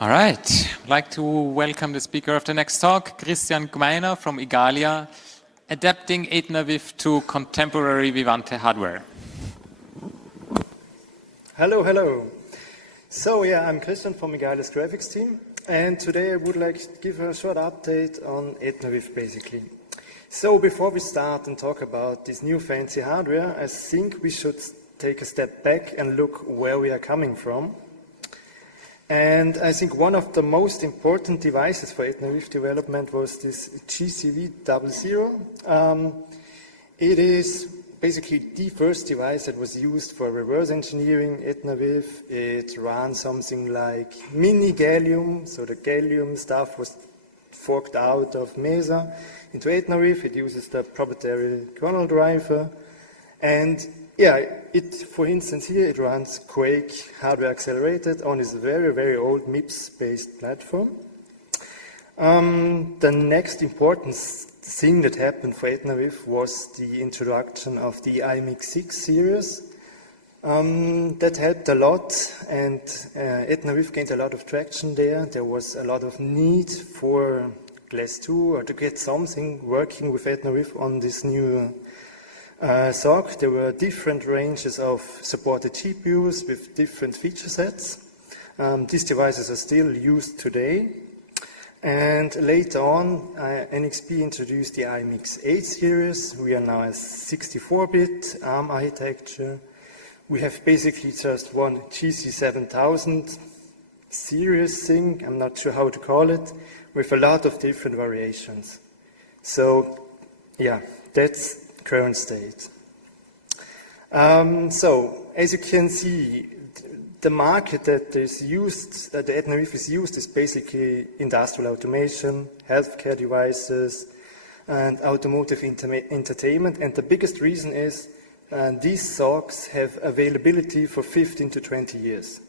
All right, I'd like to welcome the speaker of the next talk, Christian Gmeiner from Igalia, adapting etnaviv to contemporary Vivante hardware. Hello, hello. So I'm Christian from Igalia's graphics team, and today I would like to give a short update on etnaviv basically. So before we start and talk about this new fancy hardware, I think we should take a step back and look where we are coming from. And I think one of the most important devices for etnaviv development was this GCV00. It is basically the first device that was used for reverse engineering etnaviv. It ran something like mini gallium, so the gallium stuff was forked out of Mesa into etnaviv. It uses the proprietary kernel driver, and for instance, here it runs Quake hardware accelerated on this very, very old MIPS-based platform. The next important thing that happened for etnaviv was the introduction of the iMix6 series. That helped a lot, and etnaviv gained a lot of traction there. There was a lot of need for Class 2 or to get something working with etnaviv on this new SoC. There were different ranges of supported GPUs with different feature sets. These devices are still used today. And later on, NXP introduced the iMix8 series. We are now a 64-bit ARM architecture. We have basically just one GC7000 series thing, I'm not sure how to call it, with a lot of different variations. So, that's current state. So, as you can see, the market that is used, that the etnaviv is used, is basically industrial automation, healthcare devices, and automotive entertainment. And the biggest reason is these SoCs have availability for 15 to 20 years.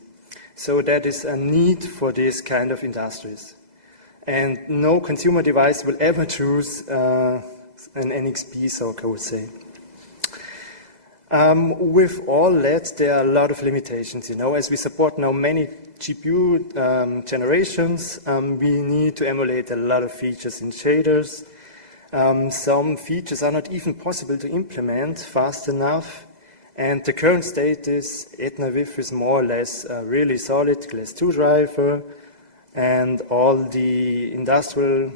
So that is a need for this kind of industries. And no consumer device will ever choose an NXP SoC, I would say. With all that, there are a lot of limitations. As we support now many GPU generations, we need to emulate a lot of features in shaders. Some features are not even possible to implement fast enough. And the current state is etnaviv is more or less a really solid Class 2 driver, and all the industrial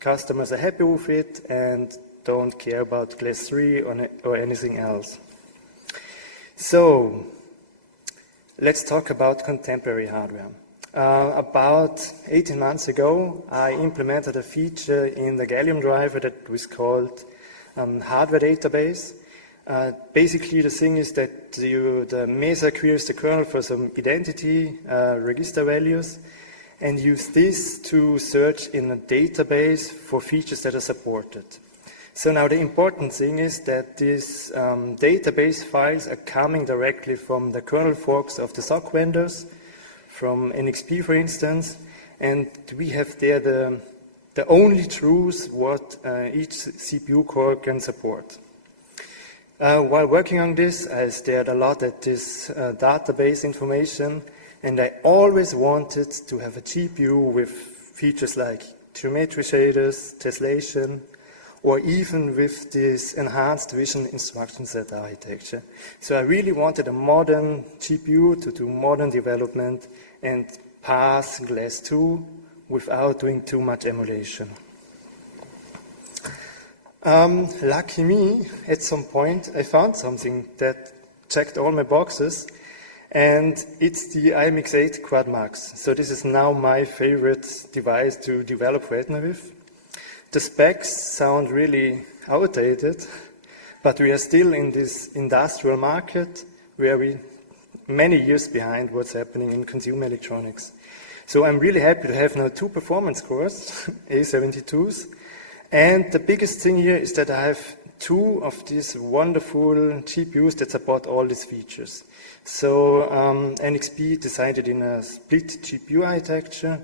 customers are happy with it and don't care about Class 3 or anything else. So, let's talk about contemporary hardware. About 18 months ago, I implemented a feature in the Gallium driver that was called hardware database. Basically, the thing is that the Mesa queries the kernel for some identity register values and use this to search in a database for features that are supported. So now the important thing is that these database files are coming directly from the kernel forks of the SoC vendors, from NXP for instance, and we have there the only truths what each CPU core can support. While working on this, I stared a lot at this database information, and I always wanted to have a GPU with features like geometry shaders, tessellation, or even with this enhanced vision instruction set architecture. So I really wanted a modern GPU to do modern development and pass Class 2 without doing too much emulation. Lucky me, at some point I found something that checked all my boxes, and it's the iMix8 Quad Max. So this is now my favorite device to develop for etnaviv. The specs sound really outdated, but we are still in this industrial market where we many years behind what's happening in consumer electronics. So I'm really happy to have now 2 performance cores, A72s, and the biggest thing here is that I have 2 of these wonderful GPUs that support all these features. So NXP decided in a split GPU architecture,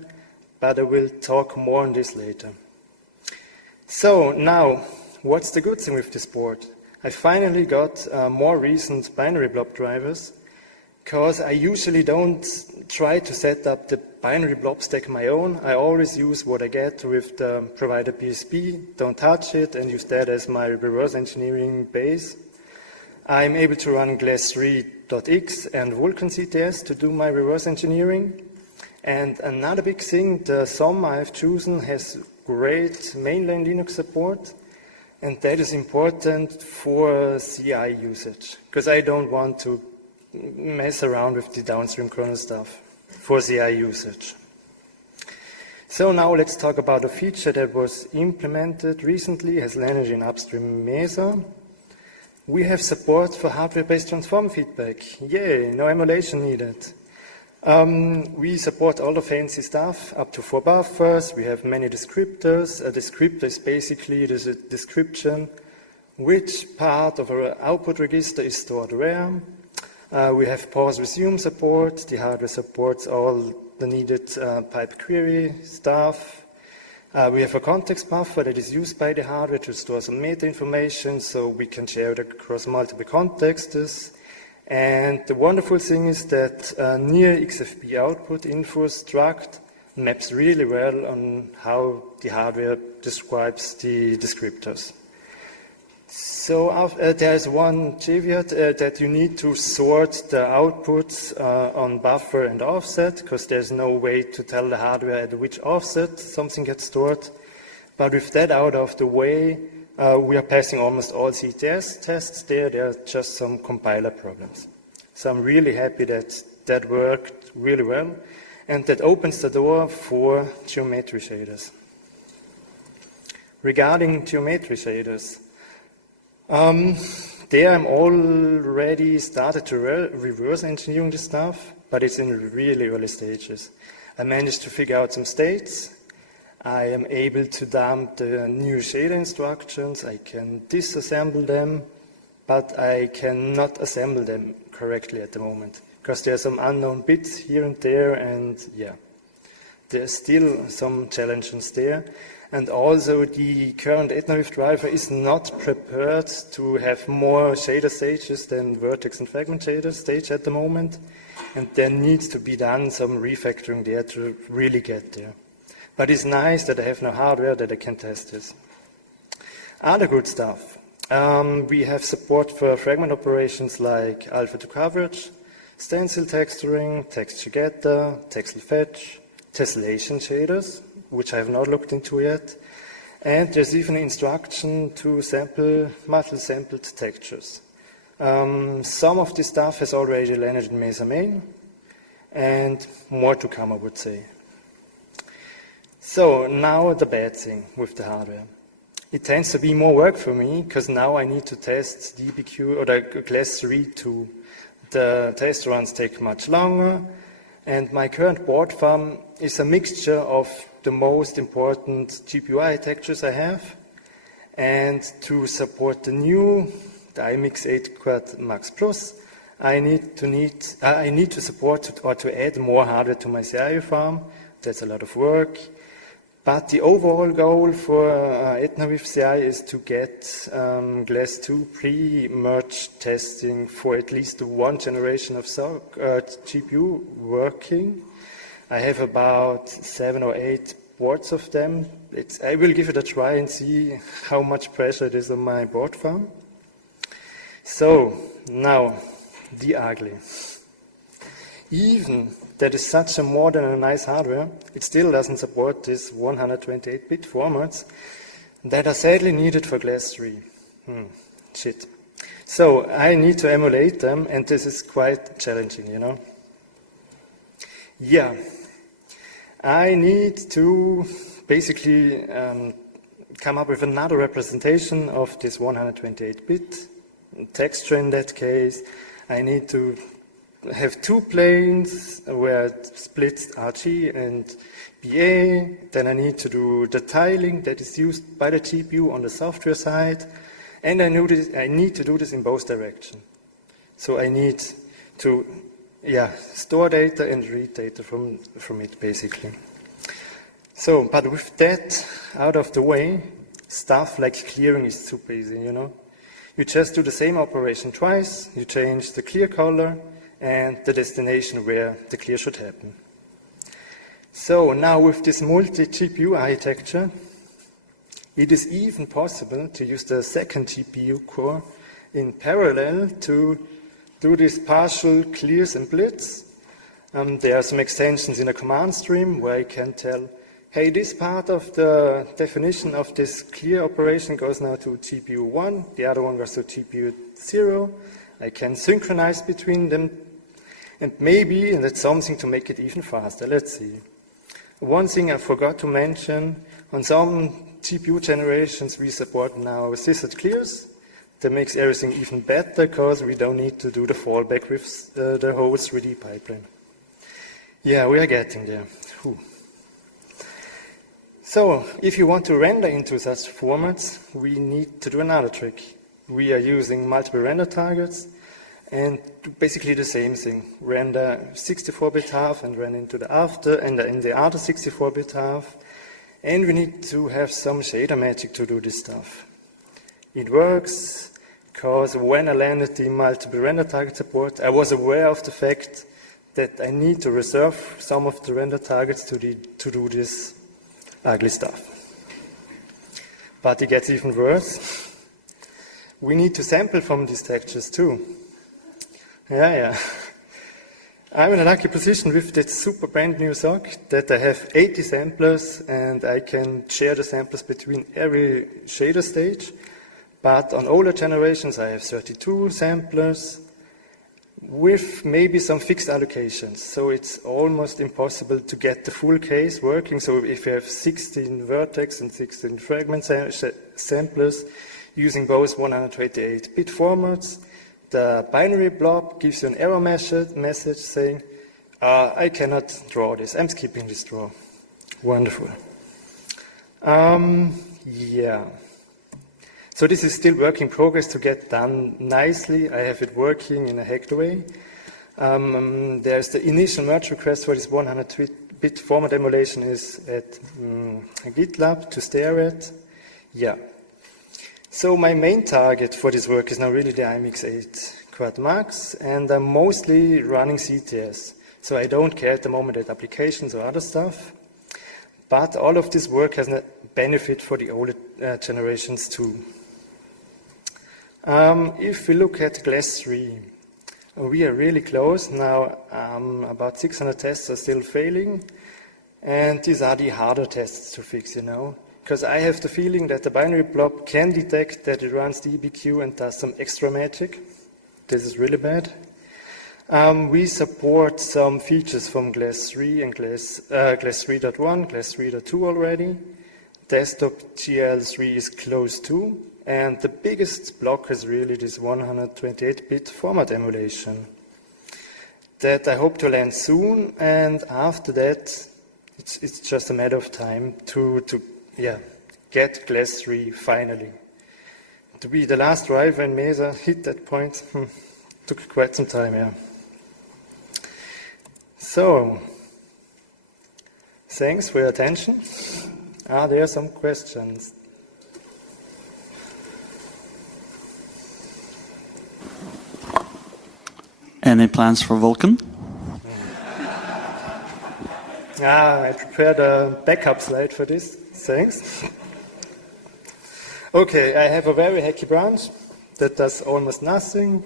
but I will talk more on this later. So now, what's the good thing with this board? I finally got more recent binary blob drivers because I usually don't try to set up the binary blob stack my own. I always use what I get with the provided BSP, don't touch it, and use that as my reverse engineering base. I'm able to run glass3.x and Vulkan CTS to do my reverse engineering. And another big thing, the SOM I've chosen has great mainline Linux support, and that is important for CI usage, because I don't want to mess around with the downstream kernel stuff for CI usage. So now let's talk about a feature that was implemented recently, has landed in upstream Mesa. We have support for hardware-based transform feedback. Yay, no emulation needed. We support all the fancy stuff, up to 4 buffers. We have many descriptors. A descriptor is basically there's a description which part of our output register is stored where. We have pause resume support. The hardware supports all the needed pipe query stuff. We have a context buffer that is used by the hardware to store some meta information so we can share it across multiple contexts. And the wonderful thing is that near XFP output info struct maps really well on how the hardware describes the descriptors. So there's one caveat that you need to sort the outputs on buffer and offset, because there's no way to tell the hardware at which offset something gets stored. But with that out of the way, we are passing almost all CTS tests there. There are just some compiler problems. So I'm really happy that that worked really well, and that opens the door for geometry shaders. Regarding geometry shaders, there I'm already started to reverse engineering this stuff, but it's in really early stages. I managed to figure out some states. I am able to dump the new shader instructions. I can disassemble them, but I cannot assemble them correctly at the moment, because there are some unknown bits here and there, and yeah, there's still some challenges there. And also the current etnaviv driver is not prepared to have more shader stages than vertex and fragment shader stage at the moment. And there needs to be done some refactoring there to really get there. But it's nice that I have no hardware that I can test this. Other good stuff. We have support for fragment operations like alpha to coverage, stencil texturing, texture getter, texel fetch, tessellation shaders, which I have not looked into yet. And there's even an instruction to sample multi-sampled textures. Some of this stuff has already landed in Mesa main, and more to come, I would say. So now the bad thing with the hardware. It tends to be more work for me, because now I need to test DBQ or the class 3.2. The test runs take much longer, and my current board farm is a mixture of the most important GPU architectures I have, and to support the new, the iMix 8 Quad Max Plus, I need to support or to add more hardware to my CI farm. That's a lot of work. But the overall goal for etnaviv CI is to get Glass 2 pre-merge testing for at least one generation of GPU working. I have about 7 or 8 boards of them. I will give it a try and see how much pressure it is on my board farm. So now, the ugly. Even that is such a modern and nice hardware, it still doesn't support these 128-bit formats that are sadly needed for Glass 3. Shit. So I need to emulate them, and this is quite challenging, you know. Yeah. I need to basically come up with another representation of this 128-bit texture in that case. I need to have 2 planes where it splits RG and BA. Then I need to do the tiling that is used by the GPU on the software side. And I need to do this in both directions. So I need to store data and read data from it, basically. So, but with that out of the way, stuff like clearing is super easy, you know. You just do the same operation twice, you change the clear color, and the destination where the clear should happen. So now with this multi-GPU architecture, it is even possible to use the second GPU core in parallel to do these partial clears and blitz. There are some extensions in a command stream where I can tell, hey, this part of the definition of this clear operation goes now to GPU 1, the other one goes to GPU 0. I can synchronize between them, and maybe, and that's something to make it even faster. Let's see. One thing I forgot to mention, on some GPU generations we support now scissored clears. That makes everything even better because we don't need to do the fallback with the whole 3D pipeline. Yeah, we are getting there. Whew. So, if you want to render into such formats, we need to do another trick. We are using multiple render targets and do basically the same thing. Render 64-bit half and run into the after and in the other 64-bit half. And we need to have some shader magic to do this stuff. It works because when I landed the multiple render target support, I was aware of the fact that I need to reserve some of the render targets to do this ugly stuff. But it gets even worse. We need to sample from these textures too. Yeah. I'm in a lucky position with that super brand new SOC that I have 80 samplers and I can share the samples between every shader stage. But on older generations I have 32 samplers with maybe some fixed allocations. So it's almost impossible to get the full case working. So if you have 16 vertex and 16 fragment samplers using both 128-bit formats, the binary blob gives you an error message saying, I cannot draw this, I'm skipping this draw. Wonderful. Yeah. So this is still work in progress to get done nicely. I have it working in a hacked way. There's the initial merge request for this 100-bit format emulation is at GitLab to stare at. Yeah. So my main target for this work is now really the IMX8 Quad Max, and I'm mostly running CTS. So I don't care at the moment at applications or other stuff. But all of this work has a benefit for the older generations too. If we look at Glass 3, we are really close. Now about 600 tests are still failing. And these are the harder tests to fix, Because I have the feeling that the binary blob can detect that it runs the EBQ and does some extra magic. This is really bad. We support some features from Glass 3 and Glass 3.1, Glass 3.2 already. Desktop GL3 is close too. And the biggest block is really this 128-bit format emulation that I hope to land soon. And after that, it's just a matter of time to get Glass 3 finally. To be the last driver in Mesa hit that point took quite some time, yeah. So, thanks for your attention. Are there some questions? Any plans for Vulkan? I prepared a backup slide for this. Thanks. Okay, I have a very hacky branch that does almost nothing.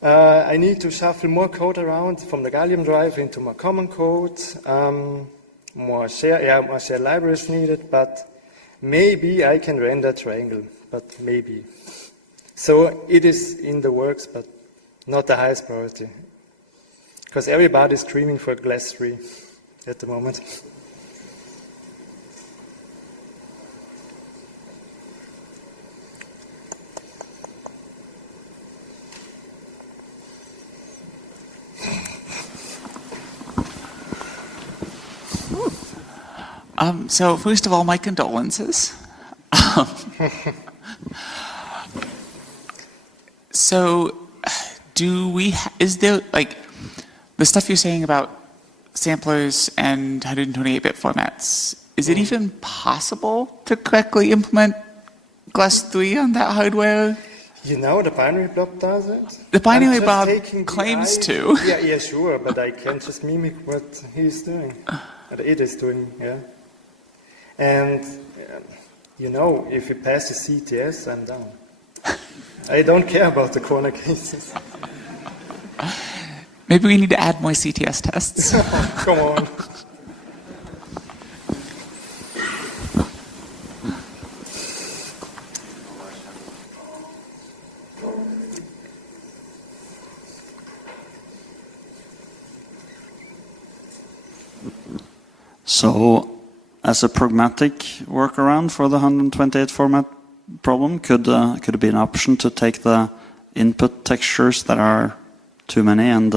I need to shuffle more code around from the Gallium drive into more common code. More share libraries needed, but maybe I can render triangle, but maybe. So it is in the works, but not the highest priority. Because everybody's screaming for Glass 3 at the moment. So first of all, my condolences. So is there, the stuff you're saying about samplers and 128-bit formats, is it even possible to correctly implement Glass 3 on that hardware? You know, the binary blob does it. The binary I'm just blob taking the claims eye- to. Yeah, sure, but I can't just mimic what he's doing. What it is doing, yeah. And, you know, if you pass the CTS, I'm down. I don't care about the corner cases. Maybe we need to add more CTS tests. Come on. So, as a pragmatic workaround for the 128 format problem, could it be an option to take the input textures that are too many and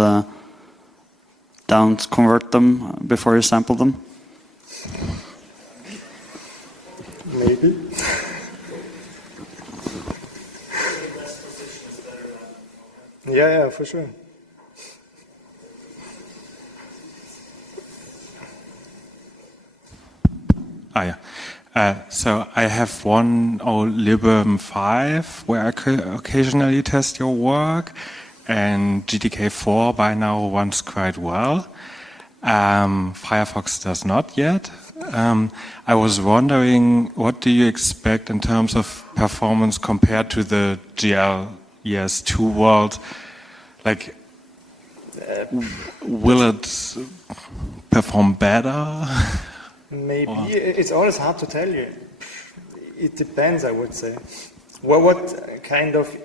down convert them before you sample them? Maybe. Yeah, for sure. So I have one libm 5 where I occasionally test your work, and GTK4 by now runs quite well. Firefox does not yet. I was wondering, what do you expect in terms of performance compared to the GLES2 world? Like, will it perform better? Maybe. It's always hard to tell you. It depends, I would say. What kind of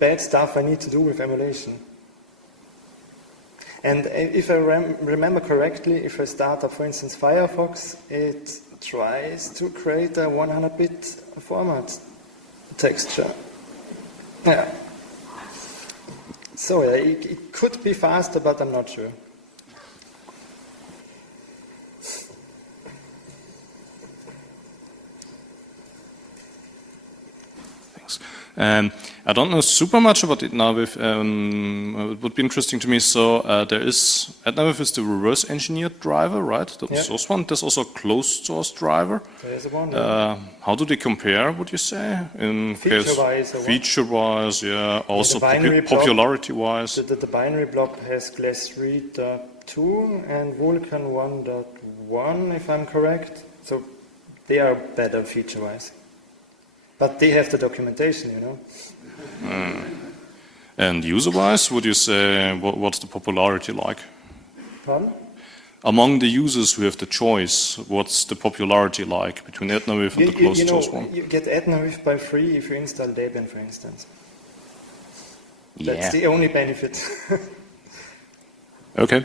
bad stuff I need to do with emulation. And if I remember correctly, if I start up, for instance, Firefox, it tries to create a 100-bit format texture. Yeah. So yeah, it could be faster, but I'm not sure. I don't know super much about etnaviv. It would be interesting to me. So etnaviv is the reverse engineered driver, right? The source one. There's also a closed source driver. There's one. How do they compare, would you say? In feature-wise, yeah. Also popularity-wise. The binary blob has GLES 3.2 and Vulkan 1.1, if I'm correct. So they are better feature-wise. But they have the documentation, you know. And user-wise, would you say, what's the popularity like? Pardon? Among the users who have the choice, what's the popularity like between etnaviv and the closed source one? You get etnaviv by free if you install Debian, for instance. That's the only benefit. Okay.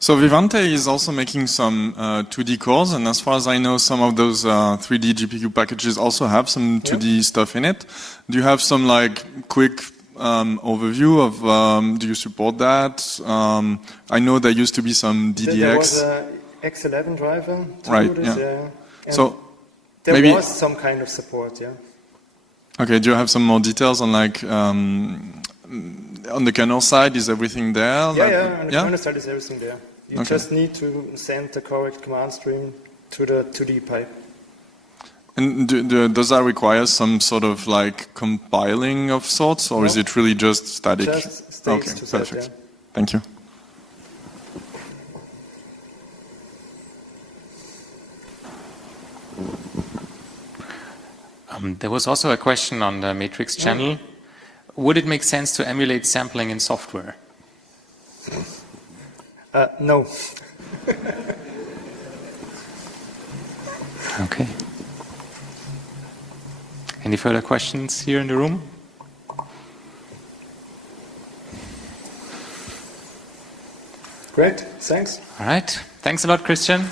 So Vivante is also making some 2D cores, and as far as I know, some of those 3D GPU packages also have some 2D stuff in it. Do you have some like quick overview of, do you support that? I know there used to be some DDX. There was an X11 driver. Right, this, yeah. So there maybe was some kind of support, yeah. Okay, do you have some more details on like, on the kernel side, is everything there? On the kernel side is everything there. You just need to send the correct command stream to the 2D pipe. And does that require some sort of like compiling of sorts, or is it really just static? Just states to perfect. set, yeah. Thank you. There was also a question on the Matrix channel. Would it make sense to emulate sampling in software? No. Okay. Any further questions here in the room? Great, thanks. All right. Thanks a lot, Christian.